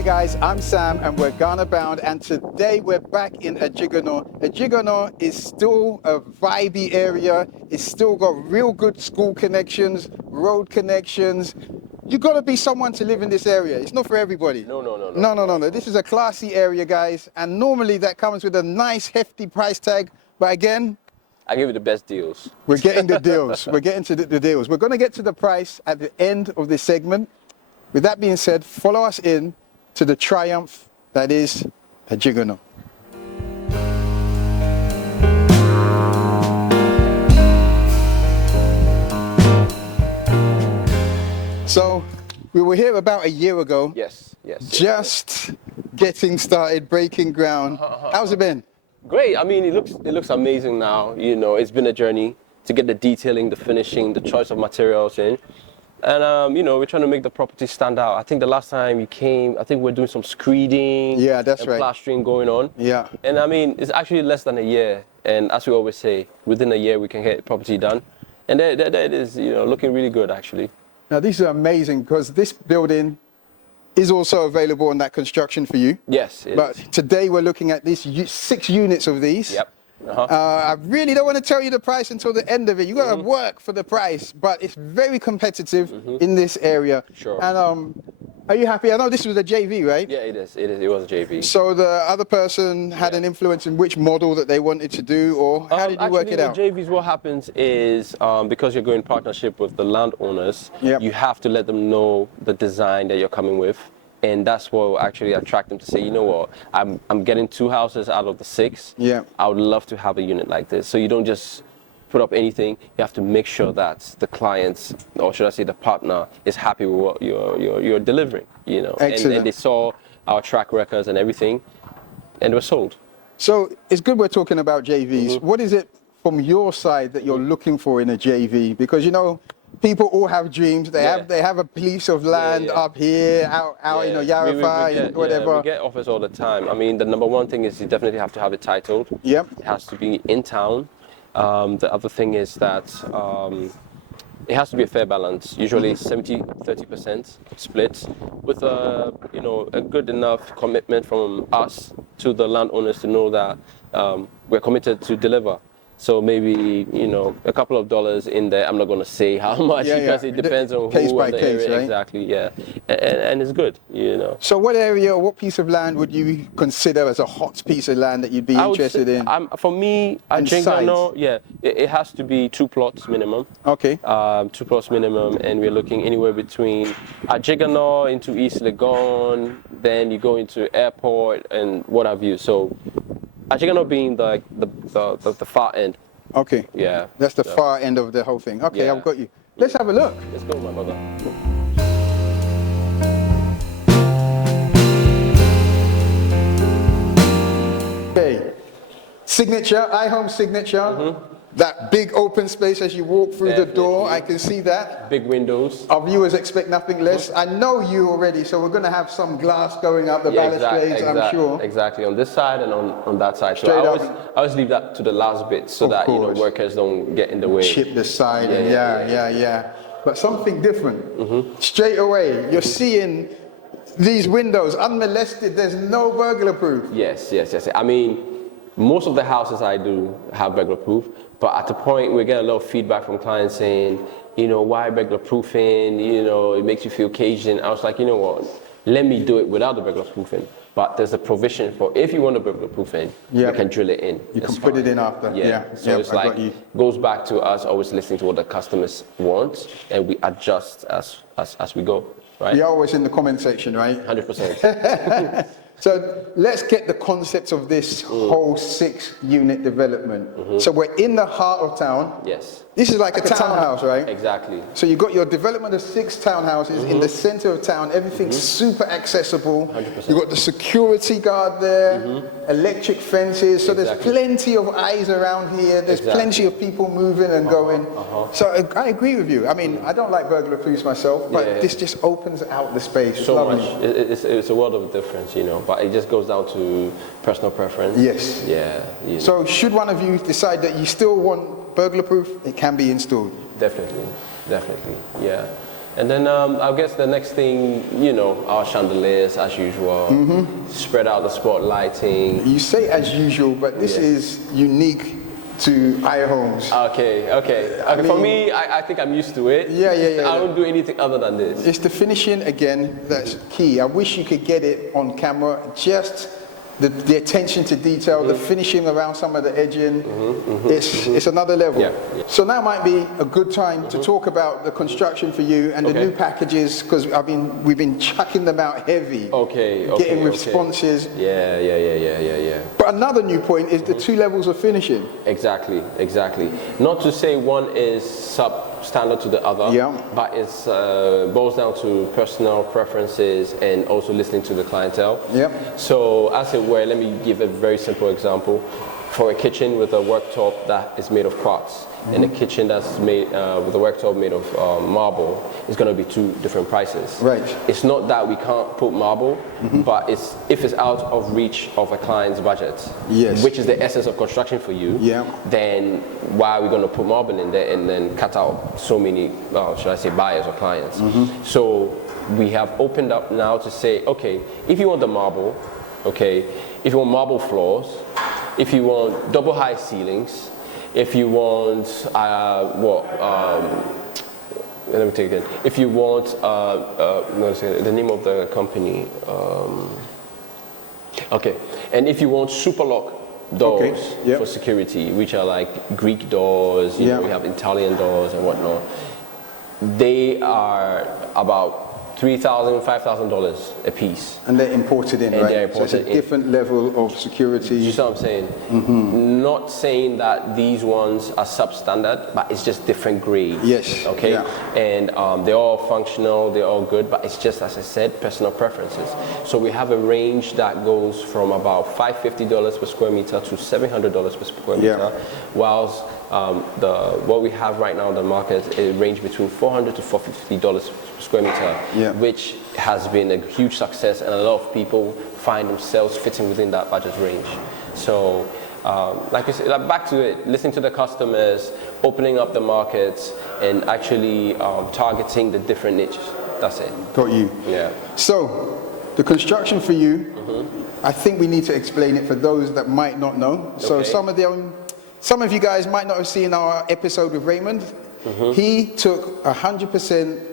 Hi guys, I'm Sam and we're Ghana bound, and today we're back in Ejigano. Ejigano is still a vibey area. It's still got real good school connections, road connections. You gotta be someone to live in this area. It's not for everybody. No. This is a classy area, guys, and normally that comes with a nice hefty price tag, but again, I give you the best deals. we're getting the deals. We're getting to the deals. We're gonna get to the price at the end of this segment. With that being said, follow us in to the triumph that is Ejigano. So we were here about a year ago. Yes. Just getting started, breaking ground. How's it been? Great. I mean, it looks amazing now. You know, it's been a journey to get the detailing, the finishing, the choice of materials in. And, you know, we're trying to make the property stand out. I think the last time you came, I think we're doing some screeding. Yeah, that's right. Plastering going on. Yeah. And, I mean, it's actually less than a year. And as we always say, within a year, we can get the property done. And there it is, you know, looking really good, actually. Now, these are amazing because this building is also available on that construction for you. Yes, it But is. Today we're looking at these 6 units of these. Yep. I really don't want to tell you the price until the end of it. You got to work for the price, but it's very competitive in this area. Sure. And are you happy? I know this was a JV, right? Yeah, it is. It was a JV. So the other person had an influence in which model that they wanted to do, or how did you work it out? With JVs, what happens is because you're going in partnership with the landowners, Yep. you have to let them know the design that you're coming with. And that's what will actually attract them to say, you know what, I'm getting 2 houses out of the 6. Yeah. I would love to have a unit like this. So you don't just put up anything. You have to make sure that the clients, or should I say the partner, is happy with what you're delivering, you know. Excellent. And they saw our track records and everything, and they were sold. So it's good we're talking about JVs. What is it from your side that you're looking for in a JV? Because, you know, people all have dreams. They have a piece of land up here, out you know, Yarifa and whatever. We get offers all the time. I mean, the number one thing is you definitely have to have it titled. Yep. It has to be in town. The other thing is that it has to be a fair balance. Usually 70-30% split, with a good enough commitment from us to the landowners to know that we're committed to deliver. So maybe, you know, a couple of dollars in there. I'm not going to say how much because it depends on case who by and the case, area. right? Exactly, yeah. And it's good, you know. So what area, what piece of land would you consider as a hot piece of land that you'd be interested in? For me, And Ejigano, it has to be 2 plots minimum. Okay. 2 plots minimum, and we're looking anywhere between Ejigano into East Legon, then you go into airport and what have you. So Ejigano being the far end. Okay. Yeah. That's the far end of the whole thing. Okay, Yeah. I've got you. Let's have a look. Let's go, my brother. Okay. Signature, iHome signature. That big open space as you walk through the door. I can see that. Big windows. Our viewers expect nothing less. I know you already, so we're going to have some glass going up the balustrades, I'm sure. Exactly, on this side and on that side. So Straight I always leave that to the last bit so Of that course. workers don't get in the way. Chip the side, Yeah. But something different. Straight away, you're seeing these windows unmolested. There's no burglar proof. Yes. I mean, most of the houses I do have burglar proof, but at the point we get a lot of feedback from clients saying, you know, why burglar proofing? You know, it makes you feel caged in. I was like, you know what? Let me do it without the burglar proofing. But there's a provision for if you want a burglar proofing, you can drill it in. You can put it in after. So it's like goes back to us always listening to what the customers want, and we adjust as we go. Right? You're always in the comment section, right? 100%. So let's get the concepts of this whole 6-unit development. So we're in the heart of town. Yes. This is like a townhouse, right? Exactly. So you've got your development of 6 townhouses in the center of town. Everything's super accessible. 100%. You've got the security guard there, electric fences. So there's plenty of eyes around here. There's plenty of people moving and going. So I agree with you. I mean, I don't like burglar proofs myself, but this just opens out the space. It's so lovely. much. It's a world of difference, you know, but it just goes down to personal preference. Yes. Yeah. You know. So should one of you decide that you still want burglar proof, it can be installed. Definitely, yeah. And then I guess the next thing, our chandeliers as usual, spread out the spotlighting. You say as usual, but this is unique to iHomes. Okay. For me, I think I'm used to it. Yeah. I don't do anything other than this. It's the finishing again that's key. I wish you could get it on camera. Just the attention to detail, the finishing around some of the edging. It's another level. Yeah. So now might be a good time to talk about the construction for you and the new packages, because we've been chucking them out heavy. Getting responses. Yeah. But another new point is the 2 levels of finishing. Exactly. Not to say one is substandard to the other, but it boils down to personal preferences and also listening to the clientele. So as it were, let me give a very simple example. For a kitchen with a worktop that is made of quartz and a kitchen that's made with a worktop made of marble, is going to be 2 different prices. Right. It's not that we can't put marble, but if it's out of reach of a client's budget, which is the essence of construction for you, then why are we going to put marble in there and then cut out so many, should I say, buyers or clients? So we have opened up now to say, okay, if you want the marble, if you want marble floors, if you want double high ceilings, if you want let me take it again. If you want the name of the company, and if you want super lock doors for security, which are like Greek doors, we have Italian doors and whatnot, they are about $3,000, $5,000 a piece. And they're imported in, right? So it's a different level of security. You see what I'm saying? Not saying that these ones are substandard, but it's just different grades. Yes. Okay? And they're all functional, they're all good, but it's just, as I said, personal preferences. So we have a range that goes from about $550 per square meter to $700 per square meter, whilst what we have right now in the market, it range between $400 to $450 per square meter, which has been a huge success, and a lot of people find themselves fitting within that budget range. So, like you said, back to it, listening to the customers, opening up the markets, and actually targeting the different niches. That's it. Got you. Yeah. So, the construction for you, I think we need to explain it for those that might not know. So some of you guys might not have seen our episode with Raymond. He took 100%,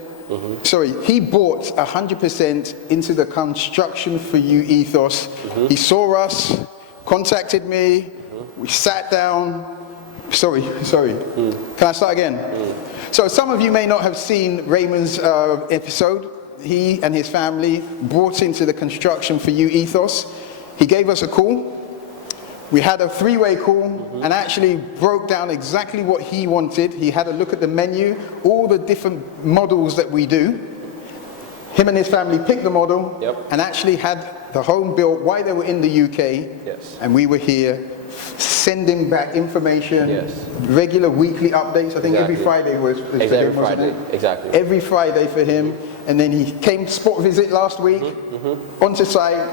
he bought 100% into the construction for you ethos. He saw us, contacted me, we sat down. Sorry. Can I start again? So some of you may not have seen Raymond's episode. He and his family brought into the construction for you ethos. He gave us a call. We had a 3-way call and actually broke down exactly what he wanted. He had a look at the menu, all the different models that we do. Him and his family picked the model and actually had the home built while they were in the UK. And we were here sending back information, regular weekly updates. I think every Friday was for him, wasn't it? Every Friday for him. And then he came spot visit last week, onto site,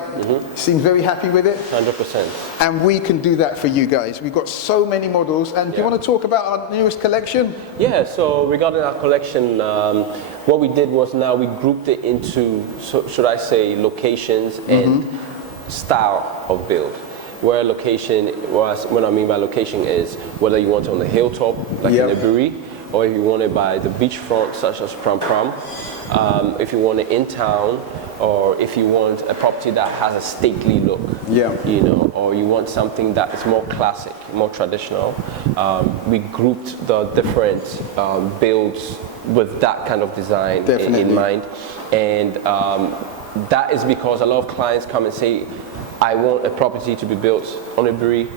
seemed very happy with it. 100%. And we can do that for you guys. We've got so many models. And do you want to talk about our newest collection? Yeah, so regarding our collection, what we did was now we grouped it into, should I say, locations and style of build. Where location was, what I mean by location is whether you want it on the hilltop, like in the Bury, or if you want it by the beachfront, such as Pram Pram. If you want it in town, or if you want a property that has a stately look, or you want something that is more classic, more traditional, we grouped the different builds with that kind of design in mind. And that is because a lot of clients come and say, I want a property to be built on a Bury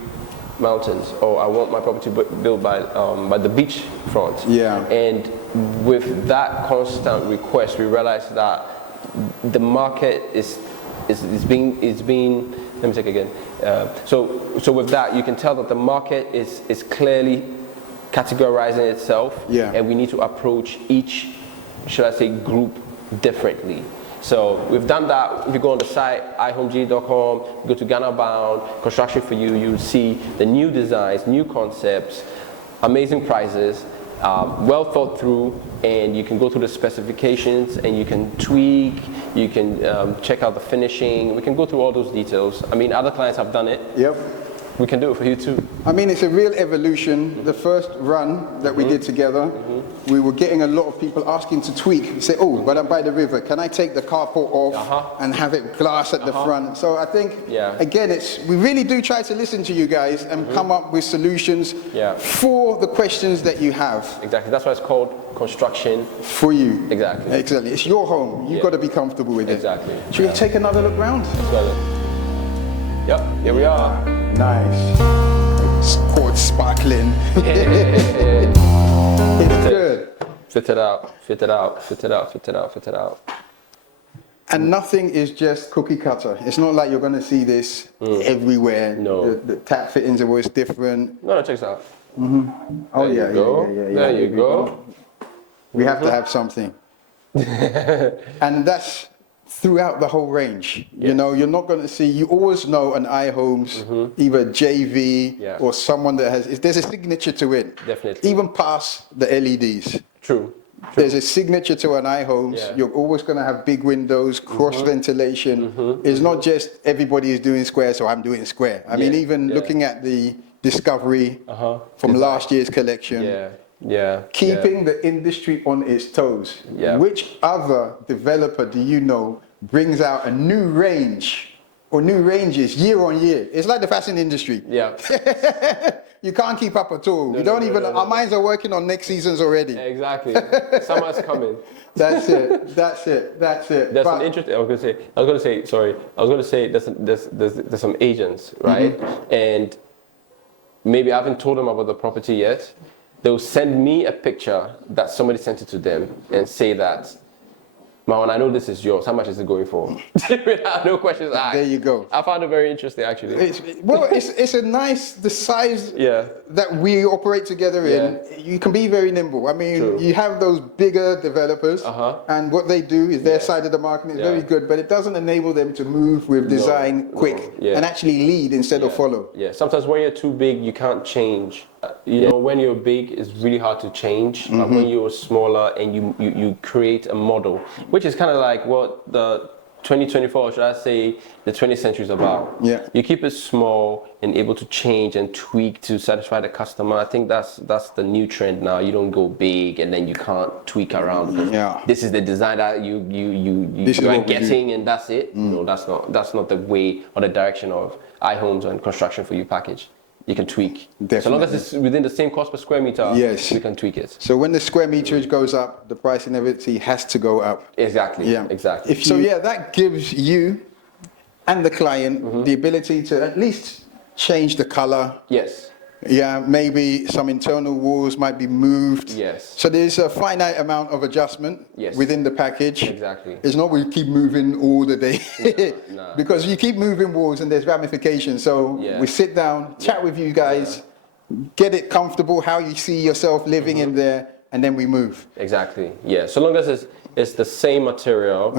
Mountains, or I want my property built by the beach front. And with that constant request, we realized that the market is being let me take again. So with that, you can tell that the market is clearly categorizing itself, and we need to approach each, should I say, group differently. So we've done that. If you go on the site, ihomeg.com, go to Ghana Bound, Construction for You, you'll see the new designs, new concepts, amazing prices, well thought through, and you can go through the specifications and you can tweak, you can check out the finishing. We can go through all those details. I mean, other clients have done it. Yep. We can do it for you too. I mean, it's a real evolution. The first run that we did together, we were getting a lot of people asking to tweak. Say, oh, but I'm by the river. Can I take the carport off and have it glass at the front? So I think, again, we really do try to listen to you guys and come up with solutions for the questions that you have. Exactly. That's why it's called construction. For you. Exactly. Exactly. It's your home. You've got to be comfortable with it. Exactly. Should we take another look round? Yep. Here we are. Nice. It's called sparkling. It's good. Fit it out, fit it out, fit it out, fit it out, fit it out. And nothing is just cookie cutter. It's not like you're going to see this everywhere. No. The tap fittings are always different. No, check this out. Oh, there you go. There you go. We have to have something. And that's throughout the whole range. You know, you're not going to see, you always know an iHomes, either JV or someone that has, there's a signature to it. Definitely. Even past the LEDs. True. There's a signature to an iHomes. You're always going to have big windows, cross ventilation. It's not just everybody is doing square, so I'm doing square. I mean, even looking at the Discovery from last year's collection. Keeping the industry on its toes. Which other developer do you know brings out a new range or new ranges year on year? It's like the fashion industry. You can't keep up at all. Our minds are working on next seasons already. Exactly. Summer's coming. That's it. That's it. That's it. There's an interesting. I was going to say. There's some agents, right? And maybe I haven't told them about the property yet. They'll send me a picture that somebody sent it to them and say that, Marwan, I know this is yours. How much is it going for? No questions asked. There you go. I found it very interesting, actually. It's a nice, the size that we operate together in, you can be very nimble. I mean, you have those bigger developers, and what they do is their side of the market is very good, but it doesn't enable them to move with design quick and actually lead instead of follow. Sometimes when you're too big, you can't change. You know, when you're big, it's really hard to change. But when you're smaller and you create a model, which is kind of like what the 2024, should I say, the 20th century is about. You keep it small and able to change and tweak to satisfy the customer. I think that's the new trend now. You don't go big and then you can't tweak around. This is the design that you are getting, and that's it. No, that's not the way or the direction of iHomes and Construction For You package. You can tweak. Definitely. So long as it's within the same cost per square meter, we can tweak it. So when the square meterage goes up, the price inevitably has to go up. Exactly. Exactly. That gives you and the client the ability to at least change the color. Maybe some internal walls might be moved. So there's a finite amount of adjustment within the package. It's not we keep moving all the day. Because you keep moving walls and there's ramifications. So we sit down, chat with you guys, get it comfortable, how you see yourself living in there, and then we move. Exactly. So long as it's the same material,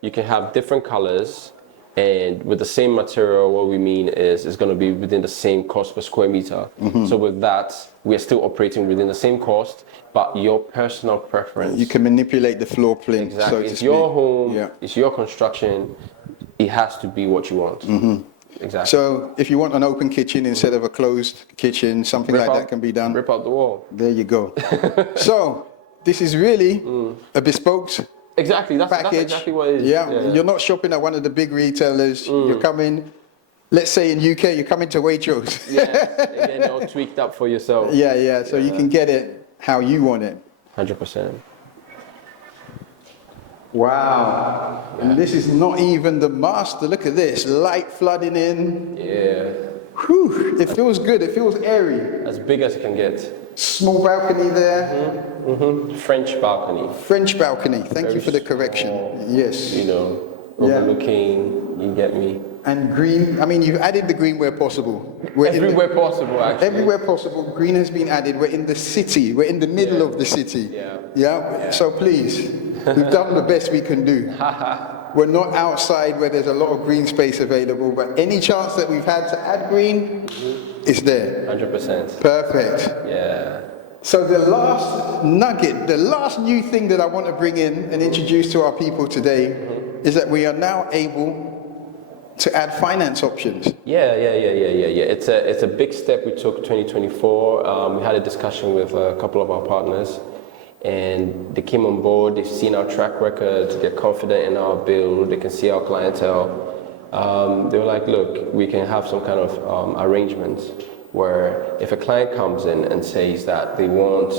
you can have different colors. And with the same material, what we mean is it's going to be within the same cost per square meter. So with that, we're still operating within the same cost, but your personal preference. You can manipulate the floor plan. Exactly. It's your home, it's your construction. It has to be what you want. Exactly. So if you want an open kitchen instead of a closed kitchen, something like that can be done. Rip out the wall. There you go. So this is really a bespoke Exactly, that's exactly what it is. You're not shopping at one of the big retailers. You're coming, let's say in UK, you're coming to Waitrose. Again, all tweaked up for yourself. So you can get it how you want it. 100%. Wow. And this is not even the master. Look at this, light flooding in. Whew, it feels good, it feels airy. As big as it can get. Small balcony there. French balcony. French balcony. Thank you for the correction. Yes. You know, overlooking, you get me. And green, I mean, you've added the green where possible. Everywhere possible, actually. Everywhere possible, green has been added. We're in the city. We're in the middle of the city. So please, we've done the best we can do. We're not outside where there's a lot of green space available, but any chance that we've had to add green is there. 100%. Perfect. So the last nugget, the last new thing that I want to bring in and introduce to our people today is that we are now able to add finance options. Yeah. It's a big step we took 2024. We had a discussion with a couple of our partners, and they came on board. They've seen our track record. They're confident in our build. They can see our clientele. They were like, look, we can have some kind of arrangement where if a client comes in and says that they want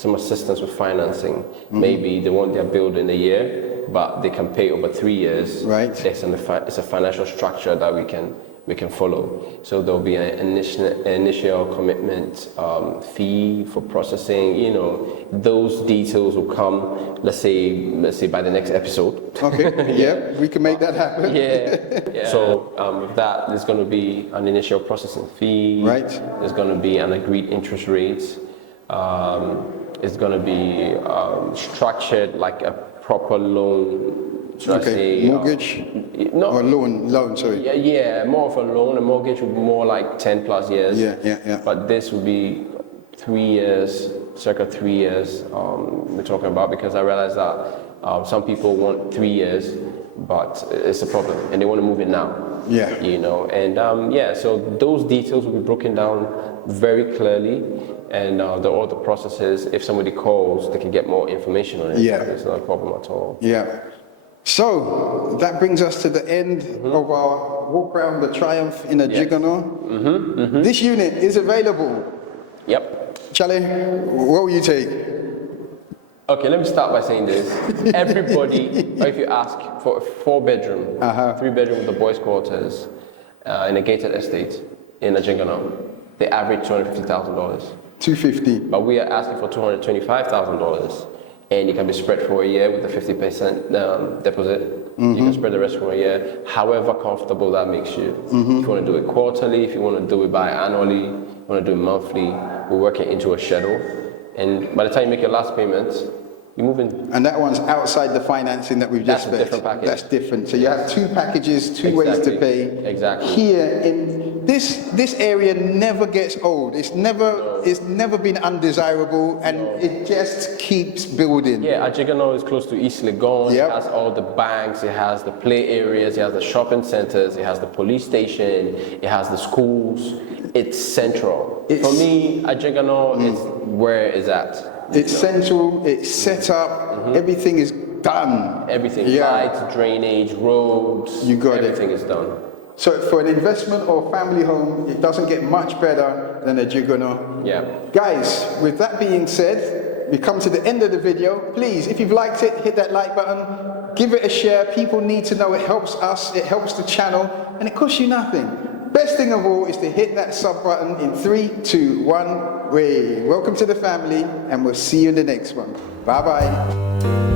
some assistance with financing, maybe they want their build in a year, but they can pay over 3 years. Right. It's a financial structure that we can follow. So there'll be an initial commitment fee for processing. You know, those details will come. Let's say by the next episode. Okay. Yeah, we can make that happen. Yeah. So with that, there's going to be an initial processing fee. Right. There's going to be an agreed interest rate. It's going to be structured like a proper loan. Should I say mortgage? No. Or loan, sorry. Yeah, more of a loan. A mortgage would be more like 10 plus years. Yeah. But this would be 3 years, circa 3 years we're talking about, because I realize that some people want 3 years, but it's a problem and they want to move it now. Yeah. You know, and so those details will be broken down very clearly, and all the processes, if somebody calls, they can get more information on it. Yeah. It's not a problem at all. Yeah. So that brings us to the end of our walk around the Triumph in Ajigono. This unit is available. Yep. Charlie, what will you take? Okay, let me start by saying this. Everybody, if you ask for a 4-bedroom, 3-bedroom with the boys' quarters in a gated estate in Ajigono, they average $250,000. $250. But we are asking for $225,000, and you can be spread for a year with a 50% deposit. You can spread the rest for a year, however comfortable that makes you. If you want to do it quarterly, if you want to do it biannually, you want to do it monthly, we work it into a schedule. And by the time you make your last payment, you move in. And that one's outside the financing that we've just That's a different package. That's different. So you have 2 packages, 2 ways to pay. Exactly. Here in this area never gets old. It's never been undesirable, and it just keeps building. Yeah, Ajigono is close to East Legon. Yep. It has all the banks, it has the play areas, it has the shopping centers, it has the police station, it has the schools. It's central. For me, Ajigono is where it's at. It's central, it's set up, everything is done. Everything, Yeah. lights, drainage, roads, You got it. everything is done. So for an investment or family home, it doesn't get much better than Ajigono. Yeah. Guys, with that being said, we come to the end of the video. Please, if you've liked it, hit that like button, give it a share. People need to know it helps us, it helps the channel, and it costs you nothing. Best thing of all is to hit that sub button in 3, 2, 1. Welcome to the family, and we'll see you in the next one. Bye-bye.